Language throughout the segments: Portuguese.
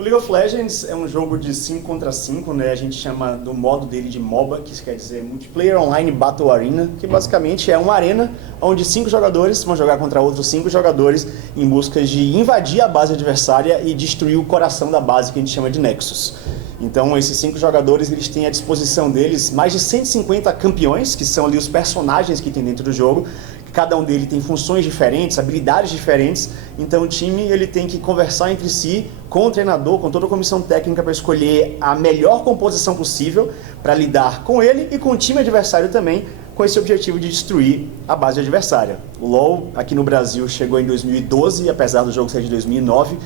O League of Legends é um jogo de 5 contra 5, né? A gente chama do modo dele de MOBA, que quer dizer Multiplayer Online Battle Arena, que basicamente é uma arena onde 5 jogadores vão jogar contra outros 5 jogadores em busca de invadir a base adversária e destruir o coração da base, que a gente chama de Nexus. Então esses 5 jogadores, eles têm à disposição deles mais de 150 campeões, que são ali os personagens que tem dentro do jogo. Cada um deles tem funções diferentes, habilidades diferentes, então o time ele tem que conversar entre si com o treinador, com toda a comissão técnica para escolher a melhor composição possível para lidar com ele e com o time adversário também, com esse objetivo de destruir a base adversária. O LoL aqui no Brasil chegou em 2012, apesar do jogo ser de 2009,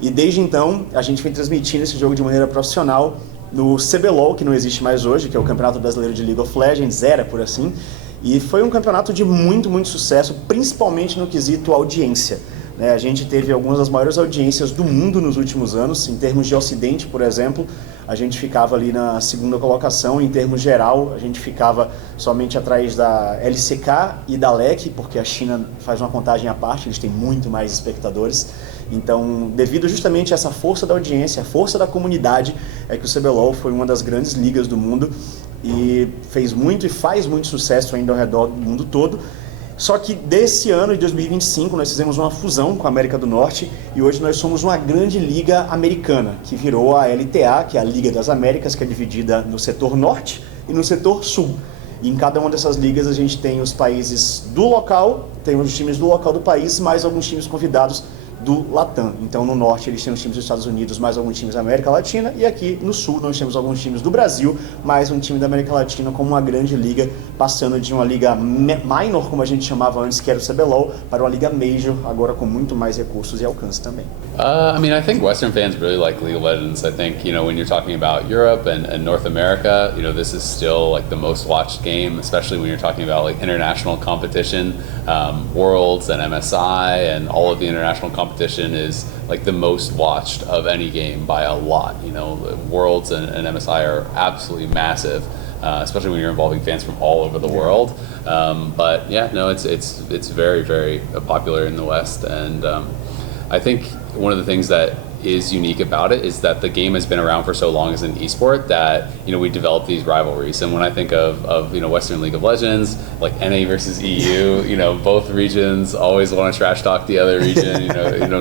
e desde então a gente vem transmitindo esse jogo de maneira profissional no CBLOL, que não existe mais hoje, que é o Campeonato Brasileiro de League of Legends, era por assim. E foi um campeonato de muito sucesso, principalmente no quesito audiência. A gente teve algumas das maiores audiências do mundo nos últimos anos, em termos de Ocidente, por exemplo, a gente ficava ali na segunda colocação, em termos geral, a gente ficava somente atrás da LCK e da LEC, porque a China faz uma contagem à parte, eles têm muito mais espectadores. Então, devido justamente a essa força da audiência, a força da comunidade, é que o CBLOL foi uma das grandes ligas do mundo e fez muito e faz muito sucesso ainda ao redor do mundo todo. Só que desse ano de 2025 nós fizemos uma fusão com a América do Norte e hoje nós somos uma grande liga americana, que virou a LTA, que é a Liga das Américas, que é dividida no setor norte e no setor sul. E em cada uma dessas ligas a gente tem os países do local, tem os times do local do país, mais alguns times convidados do Latam. Então no norte eles têm os times dos Estados Unidos, mais alguns times da América Latina, e aqui no sul nós temos alguns times do Brasil, mais um time da América Latina, como uma grande liga, passando de uma liga minor, como a gente chamava antes, que era o CBLOL, para uma liga major, agora com muito mais recursos e alcance também. I think Western fans really like League of Legends. I think, when you're talking about Europe and North America, this is still like the most watched game, especially when you're talking about like international competition, Worlds and MSI and all of the international competition is like the most watched of any game by a lot. Worlds and MSI are absolutely massive, especially when you're involving fans from all over the world. But yeah, no, it's very popular in the West, and I think one of the things that is unique about it is that the game has been around for so long as an esport that we develop these rivalries. And when I think of Western League of Legends, like NA versus EU, both regions always want to trash talk the other region.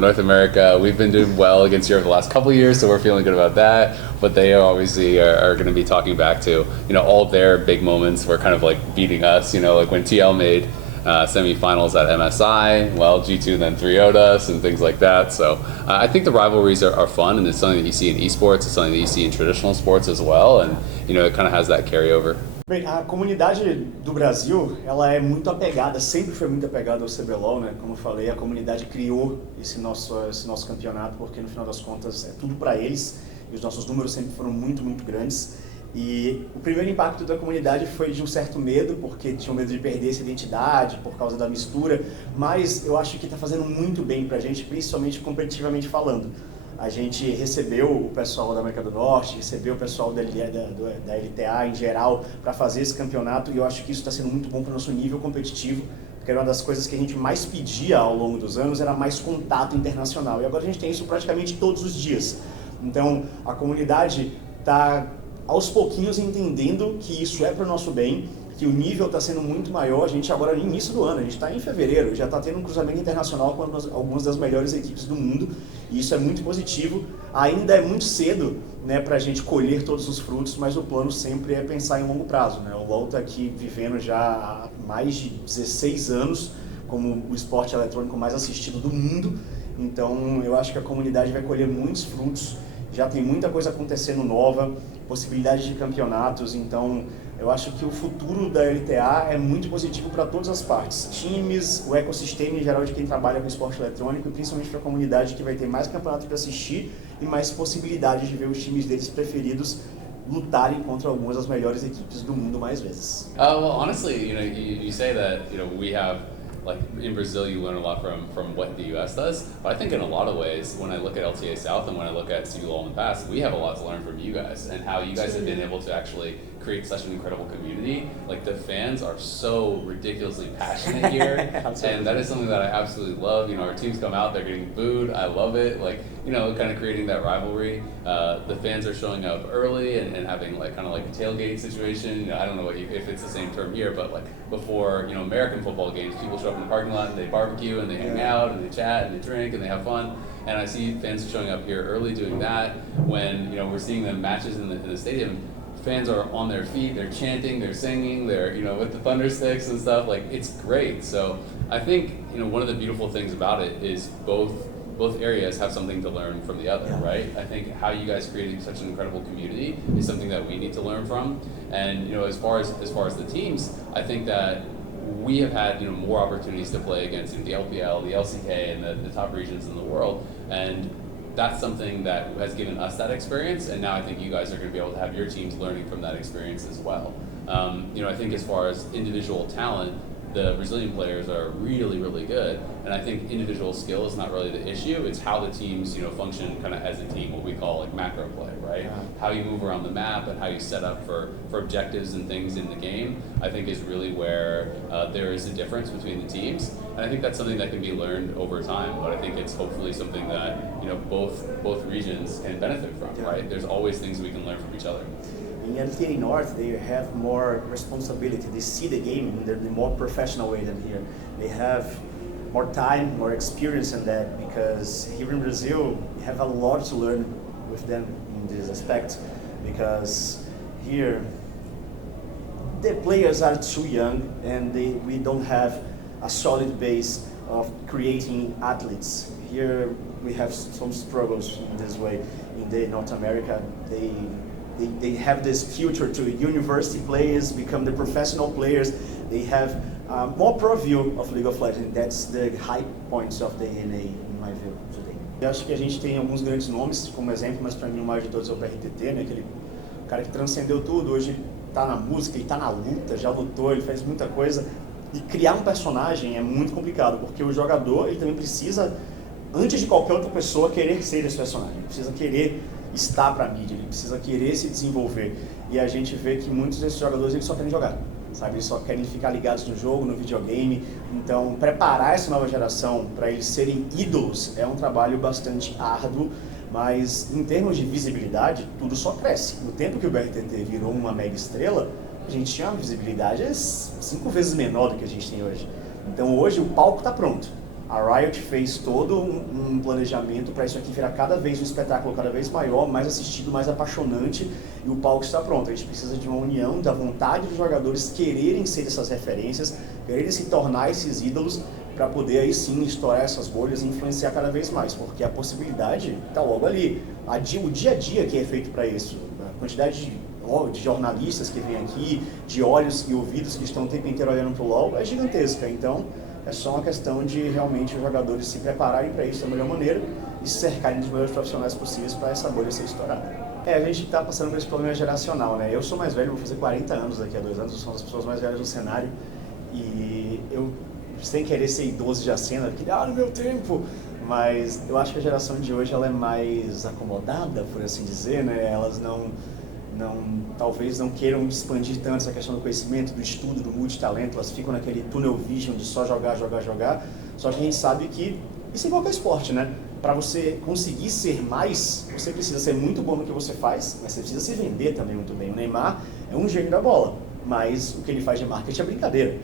North America, we've been doing well against Europe the last couple of years, so we're feeling good about that. But they obviously are going to be talking back to all of their big moments were kind of like beating us. Like when TL made semifinals at MSI, well, G2 then 3-0'd us and things like that. So I think the rivalries are fun, and it's something that you see in esports, it's something that you see in traditional sports as well, and it kind of has that carryover. Bem, a comunidade do Brasil, ela é muito apegada, sempre foi muito apegada ao CBLOL, né? Como eu falei, a comunidade criou esse nosso campeonato, porque no final das contas é tudo para eles, e os nossos números sempre foram muito grandes. E o primeiro impacto da comunidade foi de um certo medo, porque tinham medo de perder essa identidade por causa da mistura, mas eu acho que está fazendo muito bem pra gente, principalmente competitivamente falando. A gente recebeu o pessoal da América do Norte, recebeu o pessoal da LTA em geral para fazer esse campeonato, e eu acho que isso está sendo muito bom para o nosso nível competitivo, porque era uma das coisas que a gente mais pedia ao longo dos anos, era mais contato internacional, e agora a gente tem isso praticamente todos os dias. Então a comunidade está aos pouquinhos entendendo que isso é para o nosso bem, que o nível está sendo muito maior. A gente agora no início do ano, a gente está em fevereiro, já está tendo um cruzamento internacional com algumas das melhores equipes do mundo, e isso é muito positivo. Ainda é muito cedo, né, para a gente colher todos os frutos, mas o plano sempre é pensar em longo prazo, né? O LoL está aqui vivendo já há mais de 16 anos como o esporte eletrônico mais assistido do mundo, então eu acho que a comunidade vai colher muitos frutos. Já tem muita coisa acontecendo nova, possibilidades de campeonatos, então eu acho que o futuro da LTA é muito positivo para todas as partes, times, o ecossistema em geral de quem trabalha com esporte eletrônico, e principalmente para a comunidade, que vai ter mais campeonatos para assistir e mais possibilidades de ver os times deles preferidos lutarem contra algumas das melhores equipes do mundo mais vezes. Well, honestly, you say that we have, like in Brazil, you learn a lot from what the U.S. does. But I think in a lot of ways, when I look at LTA South and when I look at CBLOL in the past, we have a lot to learn from you guys and how you guys have been able to actually create such an incredible community. Like the fans are so ridiculously passionate here, and that is something that I absolutely love. You know, our teams come out, they're getting booed. I love it. Like, you know, kind of creating that rivalry. The fans are showing up early and having like kind of like a tailgate situation. You know, I don't know if it's the same term here, but like before, you know, American football games, people show up in the parking lot and they barbecue and they hang out and they chat and they drink and they have fun. And I see fans showing up here early doing that. When, you know, we're seeing the matches in the stadium, fans are on their feet, they're chanting, they're singing, they're, you know, with the thunder sticks and stuff. Like, it's great. So I think, you know, one of the beautiful things about it is both areas have something to learn from the other, right? I think how you guys created such an incredible community is something that we need to learn from. And, you know, as far as the teams, I think that we have had, you know, more opportunities to play against, you know, the LPL, the LCK, and the top regions in the world. And that's something that has given us that experience, and now I think you guys are going to be able to have your teams learning from that experience as well. You know, I think as far as individual talent, the Brazilian players are really, really good, and I think individual skill is not really the issue. It's how the teams, you know, function kind of as a team, what we call like macro play, right? Yeah. How you move around the map and how you set up for objectives and things in the game, I think is really where there is a difference between the teams, and I think that's something that can be learned over time. But I think it's hopefully something that, you know, both regions can benefit from, right? There's always things we can learn from each other. In LTA North, they have more responsibility. They see the game in a more professional way than here. They have more time, more experience in that, because here in Brazil, we have a lot to learn with them in this aspect, because here, the players are too young and we don't have a solid base of creating athletes. Here, we have some struggles in this way. In the North America, they have this future to university players become the professional players. They have more pro view of League of Legends. That's the high points of the NA, in my view, today. Eu acho que a gente tem alguns grandes nomes como exemplo, mas para mim o maior de todos é o BRTT, né? Aquele cara que transcendeu tudo, hoje está na música, ele está na luta, já lutou, ele faz muita coisa. E criar um personagem é muito complicado, porque o jogador ele também precisa, antes de qualquer outra pessoa, querer ser esse personagem. Ele precisa querer estar para a mídia, ele precisa querer se desenvolver. E a gente vê que muitos desses jogadores eles só querem jogar, sabe? Eles só querem ficar ligados no jogo, no videogame. Então, preparar essa nova geração para eles serem ídolos é um trabalho bastante árduo, mas em termos de visibilidade, tudo só cresce. No tempo que o BRTT virou uma mega estrela, a gente tinha uma visibilidade 5 vezes menor do que a gente tem hoje. Então, hoje o palco está pronto. A Riot fez todo um planejamento para isso aqui virar cada vez um espetáculo cada vez maior, mais assistido, mais apaixonante, e o palco está pronto. A gente precisa de uma união, da vontade dos jogadores quererem ser essas referências, quererem se tornar esses ídolos, para poder aí sim estourar essas bolhas e influenciar cada vez mais, porque a possibilidade está logo ali. O dia a dia que é feito para isso, a quantidade de jornalistas que vêm aqui, de olhos e ouvidos que estão o tempo inteiro olhando para o LoL é gigantesca. Então, é só uma questão de realmente os jogadores se prepararem para isso da melhor maneira e se cercarem dos melhores profissionais possíveis para essa bolha ser estourada. A gente está passando por esse problema geracional, né? Eu sou mais velho, vou fazer 40 anos daqui a 2 anos, eu sou uma das pessoas mais velhas do cenário e eu, sem querer ser idoso de cena, que no meu tempo, mas eu acho que a geração de hoje ela é mais acomodada, por assim dizer, né? Elas talvez não queiram expandir tanto essa questão do conhecimento, do estudo, do multitalento, elas ficam naquele tunnel vision de só jogar, só que a gente sabe que isso é igual que esporte, né? Para você conseguir ser mais, você precisa ser muito bom no que você faz, mas você precisa se vender também muito bem. O Neymar é um gênio da bola, mas o que ele faz de marketing é brincadeira.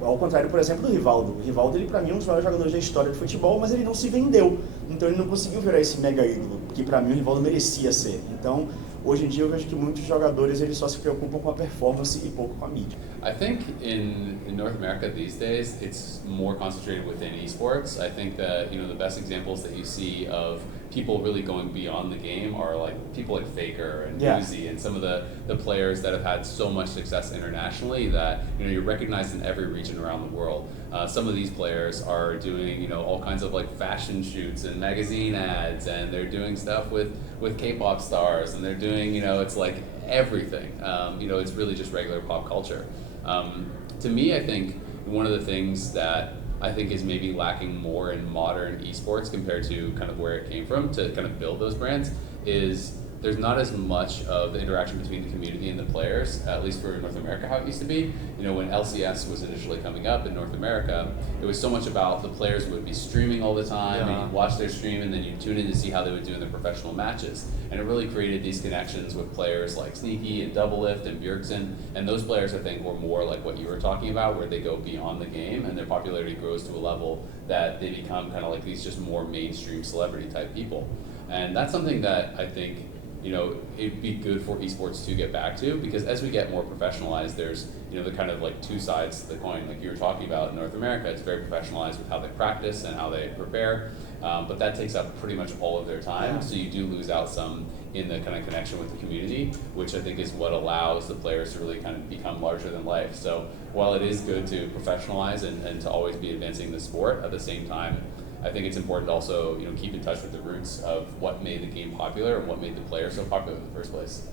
Ao contrário, por exemplo, do Rivaldo. O Rivaldo, ele para mim é um dos maiores jogadores da história do futebol, mas ele não se vendeu. Então ele não conseguiu virar esse mega ídolo, que para mim o Rivaldo merecia ser. Então, hoje em dia eu vejo que muitos jogadores eles só se preocupam com a performance e pouco com a mídia. I think in North America these days it's more concentrated within esports. I think that, you know, the best examples that you see of people really going beyond the game are like people like Faker and Uzi and some of the players that have had so much success internationally that, you know, you're recognized in every region around the world. Some of these players are doing, you know, all kinds of like fashion shoots and magazine ads, and they're doing stuff with K-pop stars, and they're doing, you know, it's like everything. You know, it's really just regular pop culture. To me, I think one of the things that I think is maybe lacking more in modern esports compared to kind of where it came from to kind of build those brands is there's not as much of the interaction between the community and the players, at least for North America, how it used to be. You know, when LCS was initially coming up in North America, it was so much about the players would be streaming all the time, and you'd watch their stream, and then you'd tune in to see how they would do in their professional matches. And it really created these connections with players like Sneaky and Doublelift and Bjergsen, and those players, I think, were more like what you were talking about, where they go beyond the game, and their popularity grows to a level that they become kind of like these just more mainstream celebrity type people. And that's something that I think, you know, it'd be good for esports to get back to, because as we get more professionalized, there's, you know, the kind of like two sides to the coin. Like you were talking about in North America, it's very professionalized with how they practice and how they prepare, but that takes up pretty much all of their time. So you do lose out some in the kind of connection with the community, which I think is what allows the players to really kind of become larger than life. So while it is good to professionalize and to always be advancing the sport, at the same time, I think it's important to also, you know, keep in touch with the roots of what made the game popular and what made the player so popular in the first place.